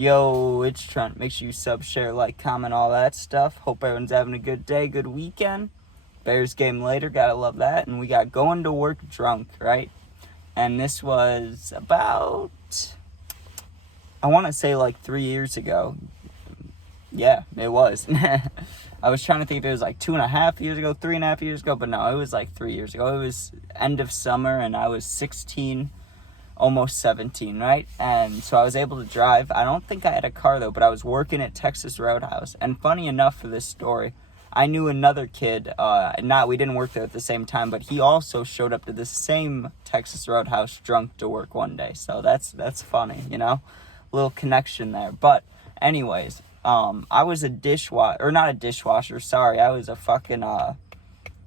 Yo, it's Trent. Make sure you sub, share, like, comment, all that stuff. Hope everyone's having a good day, good weekend. Bears game later, gotta love that. And we got going to work drunk, right? And this was about, I want to say like 3 years ago. Yeah, it was. I was trying to think if it was like 2.5 years ago, 3.5 years ago, but no, it was like 3 years ago. It was end of summer, and I was 16, almost 17, right? And so I was able to drive. I don't think I had a car though, but I was working at Texas Roadhouse. And funny enough for this story, I knew another kid, we didn't work there at the same time, but he also showed up to the same Texas Roadhouse drunk to work one day. So that's funny, little connection there. But anyways, I was a I was a fucking,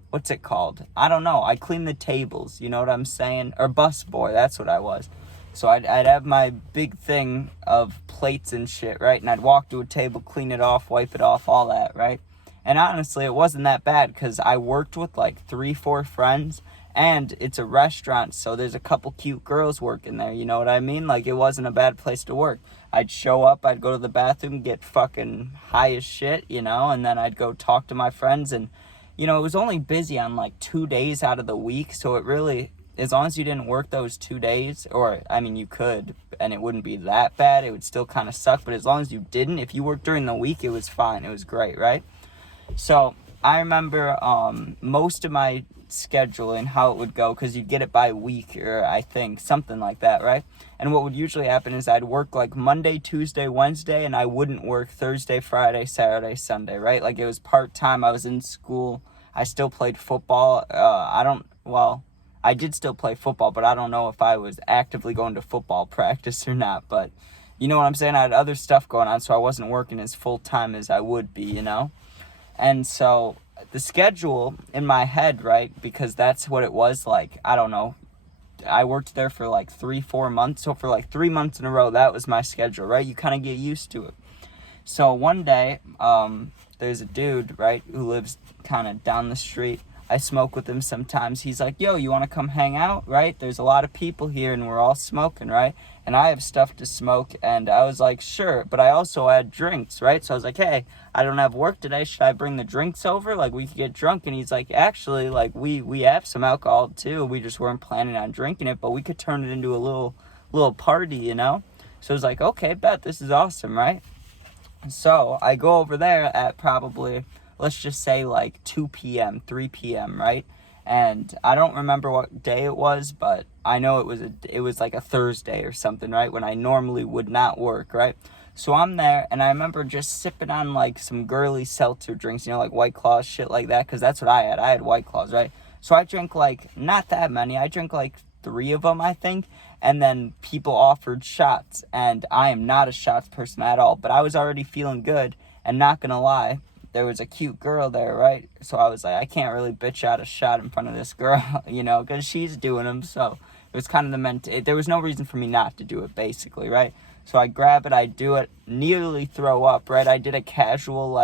what's it called? I don't know. I cleaned the tables, you know what I'm saying? Or bus boy, that's what I was. So I'd have my big thing of plates and shit, right? And I'd walk to a table, clean it off, wipe it off, all that, right? And honestly, it wasn't that bad because I worked with like 3-4 friends, and it's a restaurant, so there's a couple cute girls working there, you know what I mean? Like, it wasn't a bad place to work. I'd show up, I'd go to the bathroom, get fucking high as shit, and then I'd go talk to my friends, and it was only busy on like 2 days out of the week, so it really, as long as you didn't work those 2 days, you could, and it wouldn't be that bad, it would still kind of suck, but as long as you didn't, if you worked during the week, it was fine, it was great, right? So, I remember most of my scheduling, how it would go, because you'd get it by week, or I think, something like that, right? And what would usually happen is I'd work like Monday, Tuesday, Wednesday, and I wouldn't work Thursday, Friday, Saturday, Sunday, right? Like, it was part-time, I was in school, I still played football, I did still play football, but I don't know if I was actively going to football practice or not, but you know what I'm saying? I had other stuff going on, so I wasn't working as full-time as I would be, And so the schedule in my head, right, because that's what it was like, I don't know, I worked there for like 3-4 months, so for like 3 months in a row, that was my schedule, right? You kind of get used to it. So one day, there's a dude, right, who lives kind of down the street. I smoke with him sometimes. He's like, yo, you want to come hang out, right? There's a lot of people here, and we're all smoking, right? And I have stuff to smoke, and I was like, sure, but I also had drinks, right? So I was like, hey, I don't have work today. Should I bring the drinks over? Like, we could get drunk. And he's like, actually, like, we have some alcohol, too. We just weren't planning on drinking it, but we could turn it into a little party, So I was like, okay, bet, this is awesome, right? So I go over there at probably, let's just say like 2 p.m., 3 p.m., right? And I don't remember what day it was, but I know it was like a Thursday or something, right? When I normally would not work, right? So I'm there, and I remember just sipping on like some girly seltzer drinks, like White Claws, shit like that, because that's what I had. I had White Claws, right? So I drank like, not that many. I drank like 3 of them, I think. And then people offered shots, and I am not a shots person at all, but I was already feeling good, and not gonna lie, there was a cute girl there, right? So I was like, I can't really bitch out a shot in front of this girl, because she's doing them, so it was kind of there was no reason for me not to do it, basically, right? So I grab it, I do it, nearly throw up, right? I did a casual,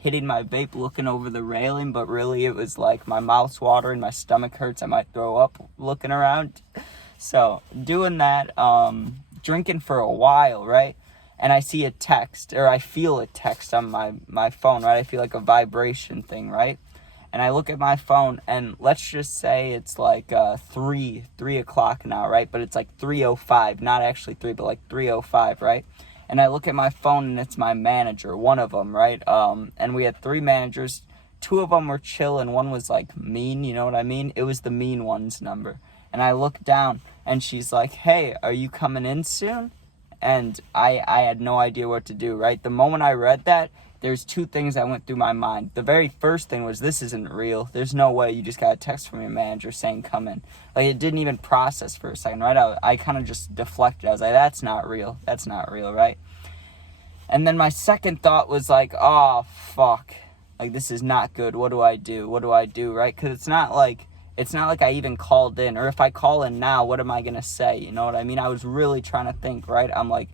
hitting my vape, looking over the railing, but really it was like my mouth's watering, my stomach hurts, I might throw up looking around. So, doing that, drinking for a while, right? And I see a text, or I feel a text on my phone, right? I feel like a vibration thing, right? And I look at my phone, and let's just say it's like 3 o'clock now, right? But it's like 3:05, not actually 3, but like 3:05, right? And I look at my phone, and it's my manager, one of them, right? And we had 3 managers. 2 of them were chill, and one was like mean, you know what I mean? It was the mean one's number. And I look down, and she's like, hey, are you coming in soon? And I had no idea what to do, right? The moment I read that, there's 2 things that went through my mind. The very first thing was, this isn't real. There's no way you just got a text from your manager saying come in. Like, it didn't even process for a second, right? I kind of just deflected. I was like, that's not real. That's not real, right? And then my second thought was like, oh, fuck. Like, this is not good. What do I do? What do I do, right? Because it's not like I even called in, or if I call in now, what am I going to say? You know what I mean? I was really trying to think, right? I'm like,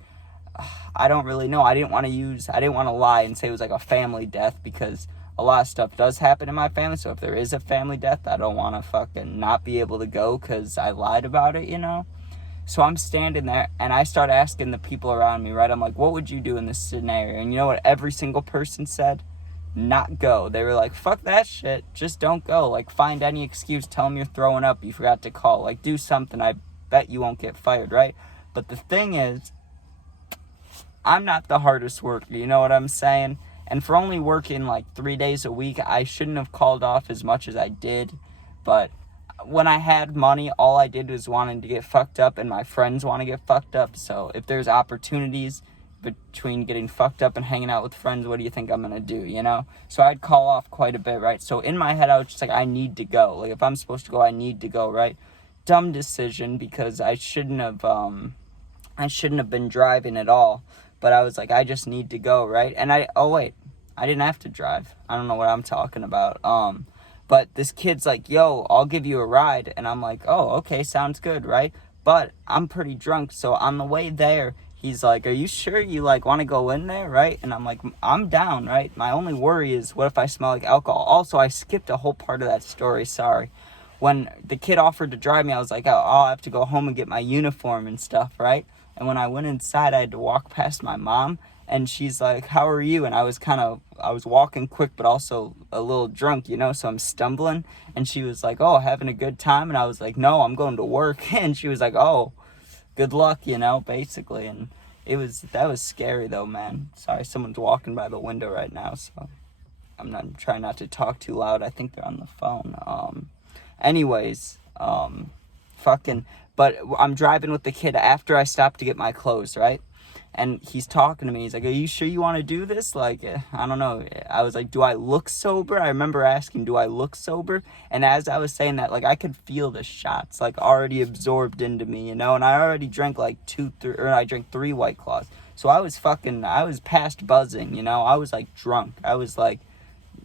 I don't really know. I didn't want to lie and say it was like a family death, because a lot of stuff does happen in my family. So if there is a family death, I don't want to fucking not be able to go because I lied about it, So I'm standing there, and I start asking the people around me, right? I'm like, what would you do in this scenario? And you know what every single person said? Not go. They were like, fuck that shit. Just don't go. Like, find any excuse. Tell them you're throwing up. You forgot to call. Like, do something. I bet you won't get fired, right? But the thing is, I'm not the hardest worker. You know what I'm saying? And for only working like 3 days a week, I shouldn't have called off as much as I did. But when I had money, all I did was wanting to get fucked up, and my friends want to get fucked up. So if there's opportunities between getting fucked up and hanging out with friends, what do you think I'm gonna do, you know? So I'd call off quite a bit, right? So in my head, I was just like, I need to go. Like, if I'm supposed to go, I need to go, right? Dumb decision, because I shouldn't have been driving at all. But I was like, I just need to go, right? And I didn't have to drive. I don't know what I'm talking about. But this kid's like, yo, I'll give you a ride. And I'm like, oh, okay, sounds good, right? But I'm pretty drunk. So on the way there, he's like, are you sure you, like, want to go in there, right? And I'm like, I'm down, right? My only worry is, what if I smell like alcohol? Also, I skipped a whole part of that story, sorry. When the kid offered to drive me, I was like, oh, I'll have to go home and get my uniform and stuff, right? And when I went inside, I had to walk past my mom. And she's like, how are you? And I was walking quick, but also a little drunk, you know, so I'm stumbling. And she was like, oh, having a good time? And I was like, no, I'm going to work. And she was like, oh, good luck, you know, basically. And that was scary though, man. Sorry, someone's walking by the window right now, so I'm trying not to talk too loud. I think they're on the phone. Anyways, but I'm driving with the kid after I stopped to get my clothes, right? And he's talking to me. He's like, are you sure you want to do this? Like, I don't know. I was like, do I look sober? I remember asking, do I look sober? And as I was saying that, like, I could feel the shots, like, already absorbed into me, you know? And I already drank, like, I drank 3 White Claws. So I was past buzzing, you know? I was, like, drunk. I was, like,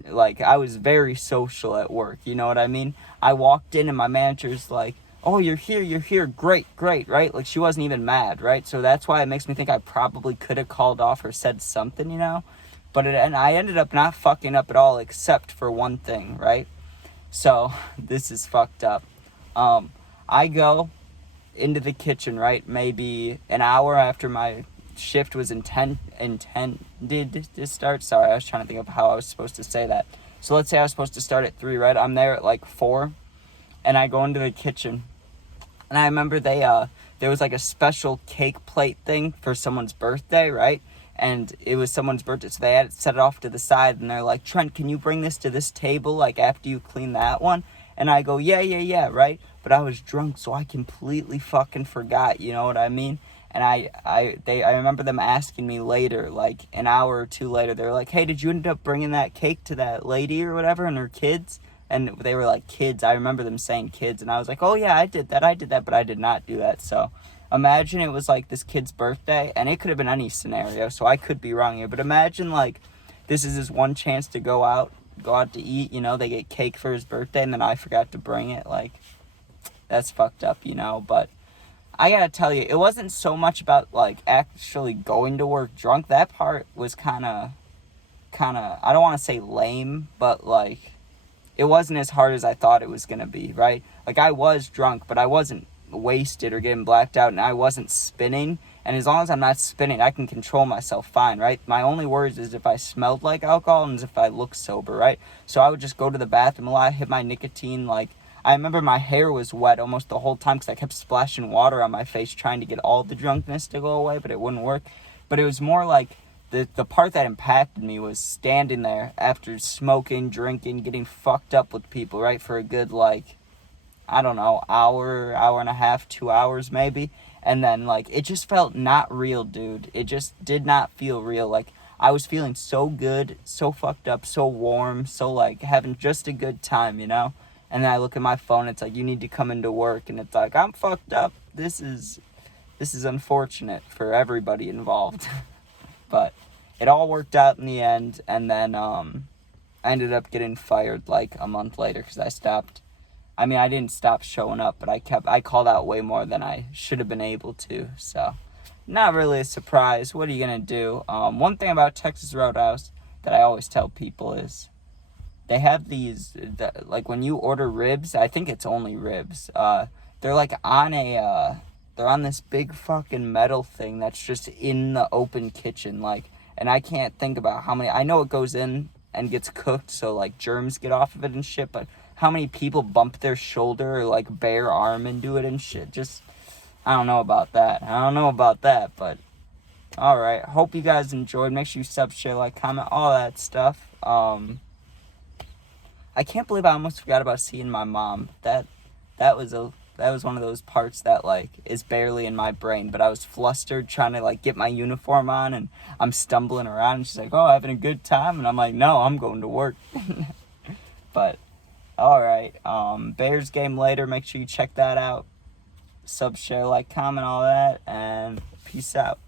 I was very social at work, you know what I mean? I walked in and my manager's like, oh, you're here, great, right? Like, she wasn't even mad, right? So that's why it makes me think I probably could have called off or said something, you know? And I ended up not fucking up at all, except for one thing, right? So, this is fucked up. I go into the kitchen, right? Maybe an hour after my shift was intended to start. Sorry, I was trying to think of how I was supposed to say that. So let's say I was supposed to start at 3, right? I'm there at like 4. And I go into the kitchen, and I remember there was like a special cake plate thing for someone's birthday, right? And it was someone's birthday, so they had it set it off to the side, and they're like, Trent, can you bring this to this table, like, after you clean that one? And I go, yeah, right? But I was drunk, so I completely fucking forgot, you know what I mean? And I remember them asking me later, like, an hour or 2 later, they were like, hey, did you end up bringing that cake to that lady or whatever and her kids? And they were like, kids. I remember them saying kids. And I was like, oh, yeah, I did that, but I did not do that. So imagine it was like this kid's birthday, and it could have been any scenario, so I could be wrong here. But imagine, like, this is his one chance to go out to eat, you know, they get cake for his birthday, and then I forgot to bring it. Like, that's fucked up, you know. But I gotta tell you, it wasn't so much about, like, actually going to work drunk. That part was kind of, I don't want to say lame, but, like, it wasn't as hard as I thought it was going to be, right? Like, I was drunk, but I wasn't wasted or getting blacked out, and I wasn't spinning. And as long as I'm not spinning, I can control myself fine, right? My only worries is if I smelled like alcohol and if I looked sober, right? So I would just go to the bathroom a lot, hit my nicotine. Like, I remember my hair was wet almost the whole time because I kept splashing water on my face trying to get all the drunkenness to go away, but it wouldn't work. But it was more like, the part that impacted me was standing there after smoking, drinking, getting fucked up with people, right, for a good, like, I don't know, hour and a half, 2 hours maybe. And then, like, it just felt not real, dude. It just did not feel real. Like, I was feeling so good, so fucked up, so warm, so, like, having just a good time, you know? And then I look at my phone, it's like, you need to come into work, and it's like, I'm fucked up. This is unfortunate for everybody involved. But it all worked out in the end, and then I ended up getting fired like a month later because I didn't stop showing up, but I called out way more than I should have been able to. So, not really a surprise. What are you going to do? One thing about Texas Roadhouse that I always tell people is they have these, like when you order ribs, I think it's only ribs. They're like on They're on this big fucking metal thing that's just in the open kitchen, like, and I can't think about how many. I know it goes in and gets cooked, so like germs get off of it and shit. But how many people bump their shoulder or like bare arm into it and shit? Just, I don't know about that. But all right. Hope you guys enjoyed. Make sure you sub, share, like, comment, all that stuff. I can't believe I almost forgot about seeing my mom. That was one of those parts that like is barely in my brain, but I was flustered trying to like get my uniform on, and I'm stumbling around, and she's like, "Oh, having a good time?" And I'm like, "No, I'm going to work." But all right, Bears game later. Make sure you check that out. Sub, share, like, comment, all that, and peace out.